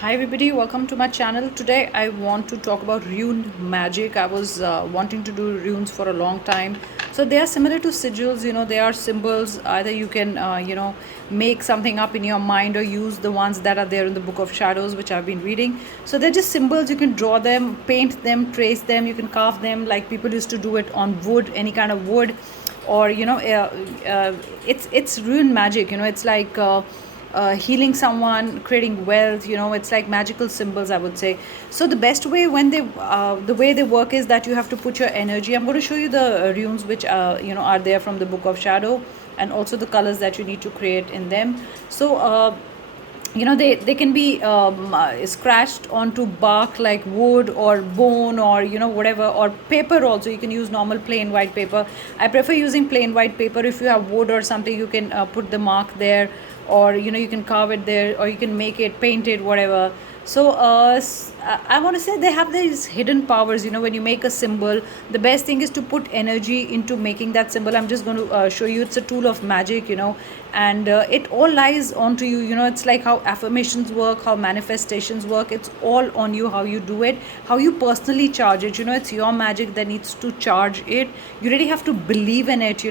Hi everybody, welcome to my channel. Today I want to talk about rune magic. I was wanting to do runes for a long time. So they are similar to sigils, they are symbols. Either you can, make something up in your mind or use the ones that are there in the Book of Shadows, which I've been reading. So they're just symbols. You can draw them, paint them, trace them, you can carve them like people used to do it on wood, any kind of wood. Or, it's rune magic, it's like healing someone, creating wealth, it's like magical symbols, I would say. So the best way when the way they work is that you have to put your energy. I'm going to show you the runes which are there from the Book of Shadow, and also the colors that you need to create in them. So they can be scratched onto bark like wood or bone, or whatever, or paper also. You can use normal plain white paper. I prefer using plain white paper. If you have wood or something, you can put the mark there, or you can carve it there, or you can make it, paint it, whatever. So I want to say they have these hidden powers. When you make a symbol, the best thing is to put energy into making that symbol. I'm just going to show you. It's a tool of magic, and it all lies onto you. It's like how affirmations work, how manifestations work. It's all on you, how you do it, how you personally charge it. It's your magic that needs to charge it. You really have to believe in it.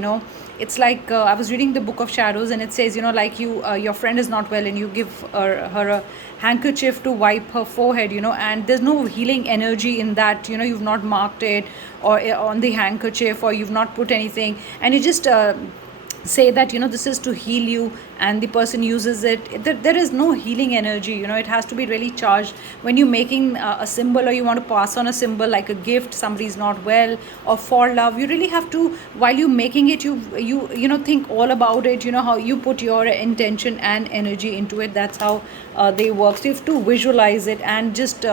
It's like I was reading the Book of Shadows, and it says, like your friend is not well, and you give her a handkerchief to wipe her forehead, and there's no healing energy in that. You've not marked it or on the handkerchief, or you've not put anything, and you just say that this is to heal you, and the person uses it. There is no healing energy. It has to be really charged. When you're making a symbol, or you want to pass on a symbol like a gift, somebody's not well, or for love, you really have to, while you're making it, you think all about it. How you put your intention and energy into it. That's how they work. So you have to visualize it, and just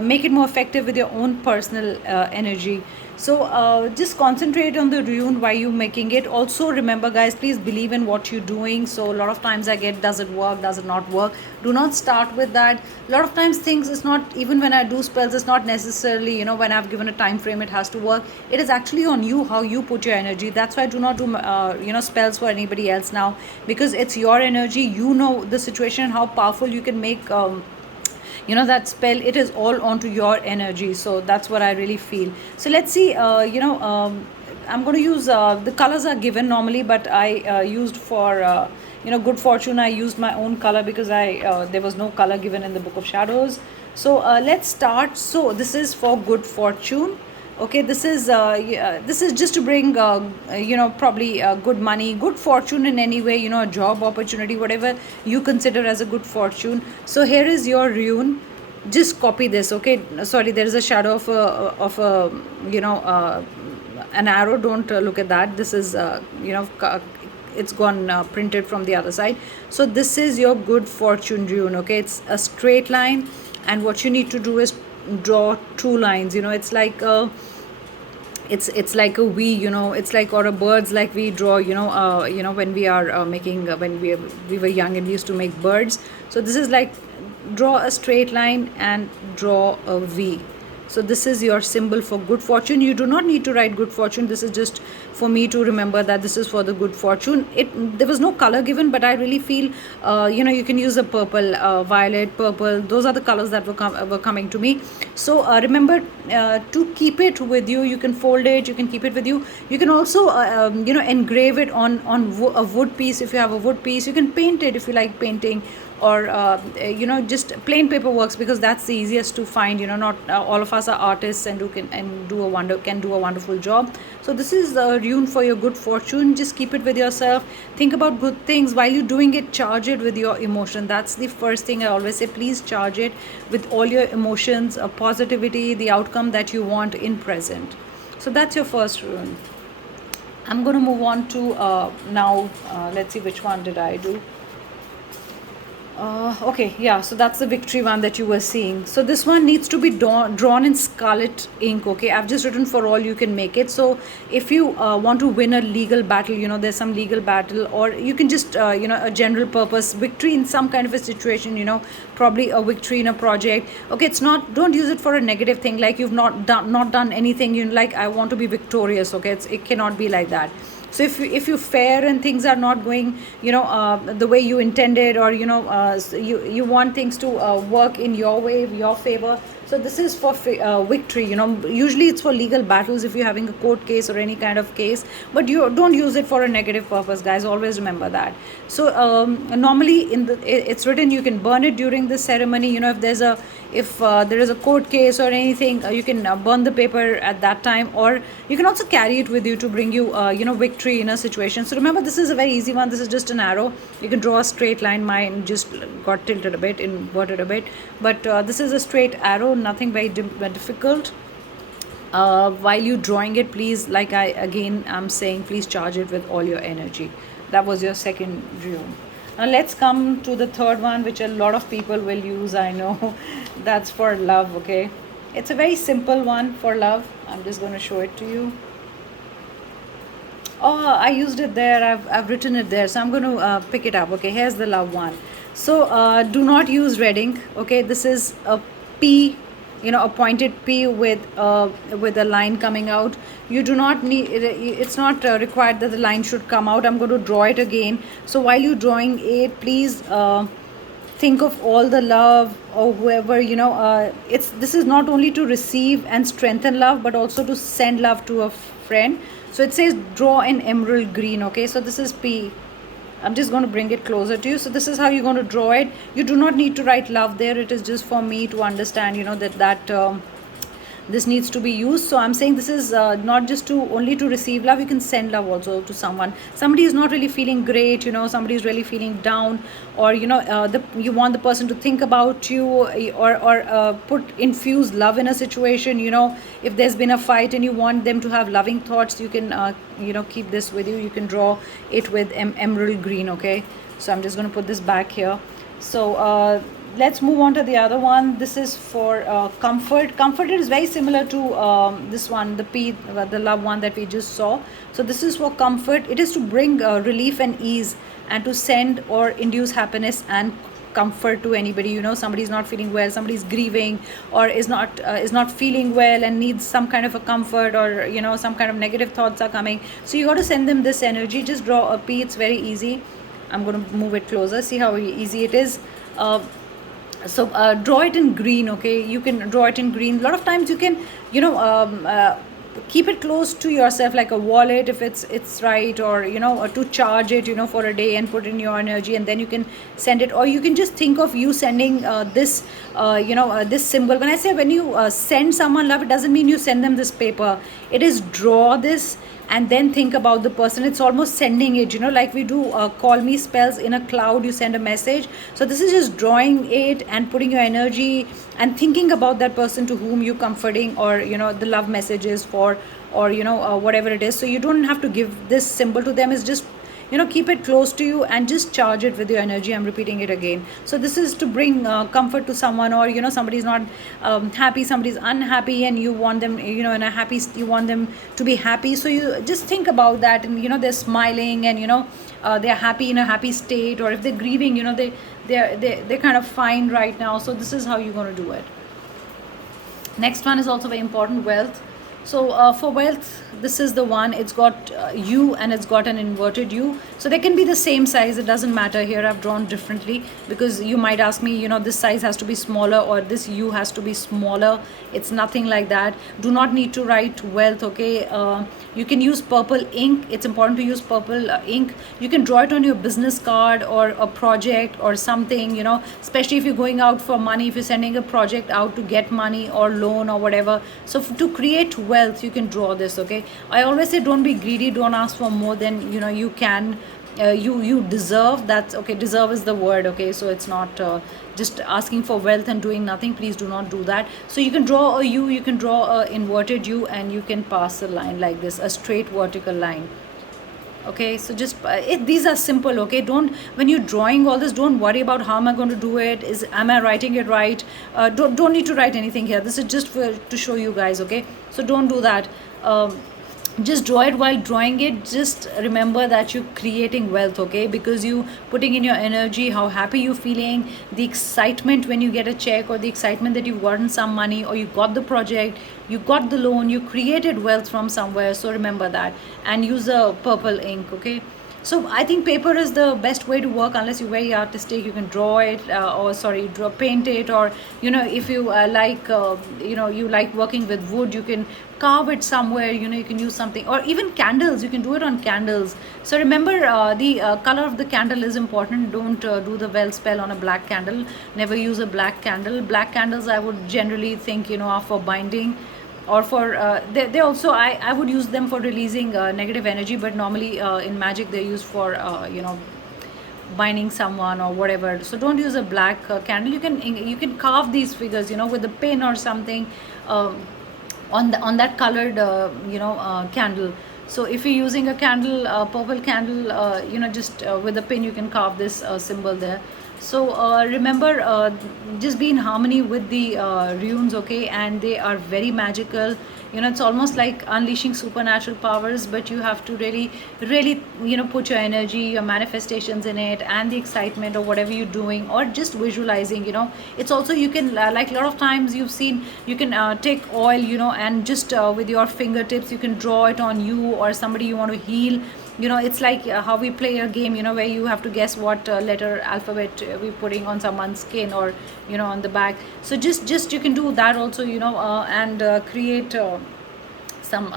make it more effective with your own personal energy. So just concentrate on the rune while you're making it. Also remember, guys, please believe in what you're doing. So a lot of times I get, does it work, does it not work? Do not start with that. A lot of times things is not, even when I do spells, it's not necessarily when I've given a time frame it has to work. It is actually on you, how you put your energy. That's why I do not do spells for anybody else now, because it's your energy. The situation, how powerful you can make that spell. It is all onto your energy. So that's what I really feel. So let's see. I'm going to use the colors are given normally, but I used for good fortune, I used my own color, because I there was no color given in the Book of Shadows. So let's start. So this is for good fortune. Okay, this is just to bring probably good money, good fortune in any way, a job opportunity, whatever you consider as a good fortune. So here is your rune. Just copy this. Okay, sorry, there is a shadow of a an arrow. Don't look at that. This is it's gone printed from the other side. So this is your good fortune rune. Okay, it's a straight line, and what you need to do is draw two lines. It's like it's like a V, it's like, or a birds, like we draw, when we are making when we were young and we used to make birds. So this is like, draw a straight line and draw a V. So this is your symbol for good fortune. You do not need to write good fortune. This is just for me to remember that this is for the good fortune. There was no color given, but I really feel you can use a purple, violet, purple. Those are the colors that were coming to me. So remember to keep it with you. You can fold it, you can keep it with you. You can also engrave it on a wood piece. If you have a wood piece, you can paint it if you like painting, or just plain paper works, because that's the easiest to find. Not all of us are artists and can do a wonderful job. So this is the rune for your good fortune. Just keep it with yourself. Think about good things while you're doing it. Charge it with your emotion. That's the first thing I always say. Please charge it with all your emotions, positivity, the outcome that you want in present. So that's your first rune. I'm going to move on to now let's see, which one did I do. Okay, yeah, so that's the victory one that you were seeing. So this one needs to be drawn in scarlet ink. Okay, I've just written for all you can make it. So if you want to win a legal battle, there's some legal battle, or you can just a general purpose victory in some kind of a situation, probably a victory in a project. Okay, it's not, don't use it for a negative thing, like you've not done anything, like I want to be victorious. Okay, it cannot be like that. So if you fare and things are not going, the way you intended, or you want things to work in your way, your favor. So this is for victory. Usually it's for legal battles if you're having a court case or any kind of case, but you don't use it for a negative purpose, guys. Always remember that. So normally it's written you can burn it during the ceremony. If there is a court case or anything, you can burn the paper at that time, or you can also carry it with you to bring you victory in a situation. So remember, this is a very easy one. This is just an arrow. You can draw a straight line. Mine just got tilted a bit, inverted a bit, but this is a straight arrow, nothing very difficult. While you drawing it, please, like I'm saying, please charge it with all your energy. That was your second dream. Now let's come to the third one, which a lot of people will use, I know. That's for love. Okay, it's a very simple one for love. I'm just going to show it to you. Oh, I used it there. I've written it there, so I'm going to pick it up. Okay, here's the love one. So do not use red ink. Okay, this is a P, a pointed P with a line coming out. You do not need it, it's not required that the line should come out. I'm going to draw it again. So while you're drawing it, please think of all the love, or whoever, it's this is not only to receive and strengthen love, but also to send love to a friend. So it says draw in emerald green. Okay, so this is P. I'm just going to bring it closer to you. So this is how you're going to draw it. You do not need to write love there. It is just for me to understand, that this needs to be used. So I'm saying this is not just to only to receive love. You can send love also to someone. Somebody is not really feeling great, somebody is really feeling down, or you want the person to think about you, or infuse love in a situation. If there's been a fight and you want them to have loving thoughts, you can keep this with you. You can draw it with emerald green. Okay, so I'm just going to put this back here. So let's move on to the other one. This is for comfort. Comfort is very similar to this one, the love one that we just saw. So this is for comfort. It is to bring relief and ease, and to send or induce happiness and comfort to anybody. Somebody's not feeling well, somebody's grieving, or is not feeling well and needs some kind of a comfort, or some kind of negative thoughts are coming. So you got to send them this energy. Just draw a P. It's very easy. I'm going to move it closer. See how easy it is. So draw it in green. Okay, you can draw it in green. A lot of times you can keep it close to yourself, like a wallet, if it's right, or or to charge it for a day and put in your energy, and then you can send it. Or you can just think of you sending this this symbol. When you send someone love, it doesn't mean you send them this paper. It is draw this and then think about the person. It's almost sending it, like we do call me spells in a cloud. You send a message. So this is just drawing it and putting your energy and thinking about that person to whom you comforting, or the love messages for, or whatever it is. So you don't have to give this symbol to them. It's just keep it close to you and just charge it with your energy. I'm repeating it again. So this is to bring comfort to someone, or somebody's not happy, somebody's unhappy, and you want them in a happy, you want them to be happy. So you just think about that, and they're smiling, and they're happy, in a happy state. Or if they're grieving, they're kind of fine right now. So this is how you're going to do it. Next one is also very important, wealth. So for wealth, this is the one. It's got U, and it's got an inverted U. So they can be the same size. It doesn't matter. Here I've drawn differently, because you might ask me, this size has to be smaller, or this U has to be smaller. It's nothing like that. Do not need to write wealth. Okay, you can use purple ink. It's important to use purple ink. You can draw it on your business card, or a project, or something, especially if you're going out for money, if you're sending a project out to get money or loan or whatever. So to create wealth, you can draw this. Okay, I always say don't be greedy. Don't ask for more than you can. You deserve. That's okay. Deserve is the word. Okay, so it's not just asking for wealth and doing nothing. Please do not do that. So you can draw a U, you can draw a inverted U, and you can pass a line like this, a straight vertical line. Okay, so just these are simple. Okay, don't, when you're drawing all this, don't worry about how am I going to do it, am I writing it right. Don't need to write anything here. This is just to show you guys. Okay, so don't do that. just draw it. While drawing it, just remember that you're creating wealth, okay? Because you putting in your energy, how happy you feeling, the excitement when you get a check, or the excitement that you gotten some money, or you got the project, you got the loan, you created wealth from somewhere. So remember that, and use a purple ink, okay? So I think paper is the best way to work, unless you're very artistic. You can draw it, or sorry, draw, paint it, or if you you like working with wood, you can carve it somewhere. You can use something, or even candles. You can do it on candles. So remember, the color of the candle is important. Don't do the well spell on a black candle. Never use a black candle. Black candles, I would generally think, are for binding, or for they also, I would use them for releasing negative energy, but normally in magic they're used for binding someone or whatever. So don't use a black candle. You can carve these figures, with a pin or something, on that colored candle. So if you're using a candle, purple candle, just with a pin, you can carve this symbol there. So remember, just be in harmony with the runes, okay? And they are very magical. It's almost like unleashing supernatural powers, but you have to really, really, put your energy, your manifestations in it, and the excitement, or whatever you're doing, or just visualizing. It's also, you can, like a lot of times you've seen, you can take oil, and just with your fingertips, you can draw it on you or somebody you want to heal. It's like how we play a game, where you have to guess what letter alphabet we're putting on someone's skin, or on the back. So just you can do that also, and create some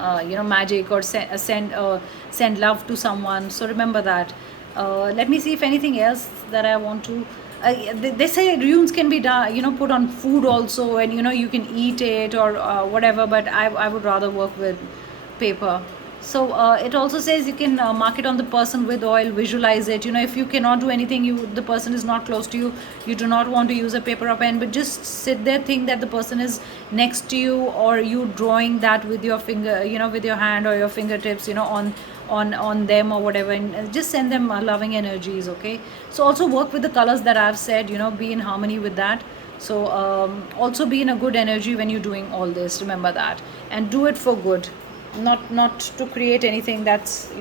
magic, or send love to someone. So remember that. Let me see if anything else that I want to. They say runes can be done, put on food also, and you can eat it, or whatever. But I would rather work with paper. So it also says you can mark it on the person with oil, visualize it. If you cannot do anything, the person is not close to you, you do not want to use a paper or pen, but just sit there, think that the person is next to you, or you drawing that with your finger, with your hand or your fingertips, on them or whatever, and just send them loving energies, okay? So also work with the colors that I've said, be in harmony with that. So also be in a good energy when you're doing all this, remember that, and do it for good, not to create anything that's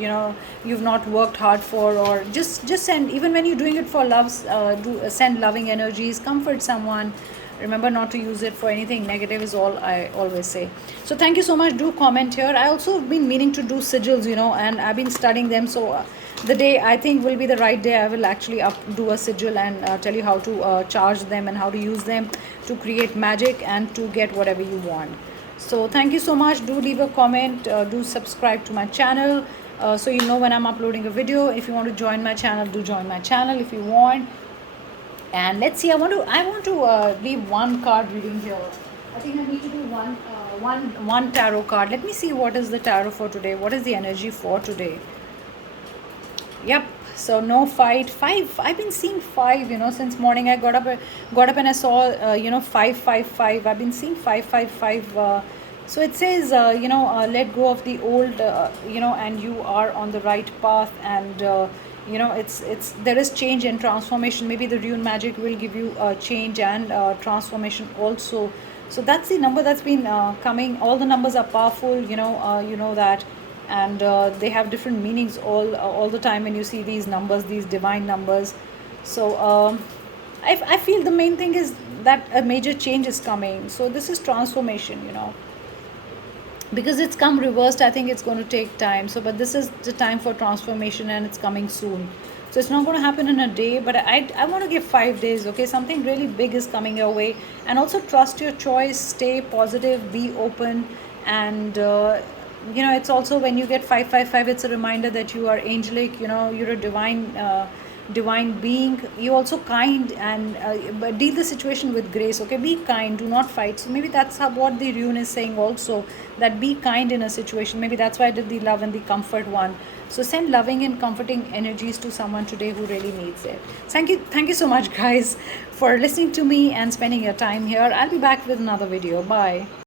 you've not worked hard for. Or just send, even when you're doing it for loves, do send loving energies, comfort someone. Remember not to use it for anything negative, is all I always say. So thank you so much. Do comment here. I also have been meaning to do sigils, and I've been studying them. So the day I think will be the right day, I will actually do a sigil, and tell you how to charge them, and how to use them to create magic, and to get whatever you want. So thank you so much. Do leave a comment, do subscribe to my channel, so you know when I'm uploading a video. If you want to join my channel, do join my channel if you want. And let's see, I want to leave one card reading here. I think I need to do one tarot card. Let me see what is the tarot for today. What is the energy for today? Yep. So no five. I've been seeing five, since morning. I got up and I saw 555. I've been seeing 555. So it says let go of the old, and you are on the right path. And it's there is change and transformation. Maybe the rune magic will give you change and transformation also. So that's the number that's been coming. All the numbers are powerful, you know that. And they have different meanings all the time when you see these numbers, these divine numbers. So I feel the main thing is that a major change is coming. So this is transformation, because it's come reversed. I think it's going to take time. So but this is the time for transformation, and it's coming soon. So it's not going to happen in a day, but I want to give 5 days, okay? Something really big is coming your way. And also trust your choice, stay positive, be open. And it's also, when you get 555, it's a reminder that you are angelic, you're a divine being. You're also kind, and but deal the situation with grace, okay? Be kind, do not fight. So maybe that's what the rune is saying also, that be kind in a situation. Maybe that's why I did the love and the comfort one. So send loving and comforting energies to someone today who really needs it. Thank you so much, guys, for listening to me and spending your time here. I'll be back with another video. Bye.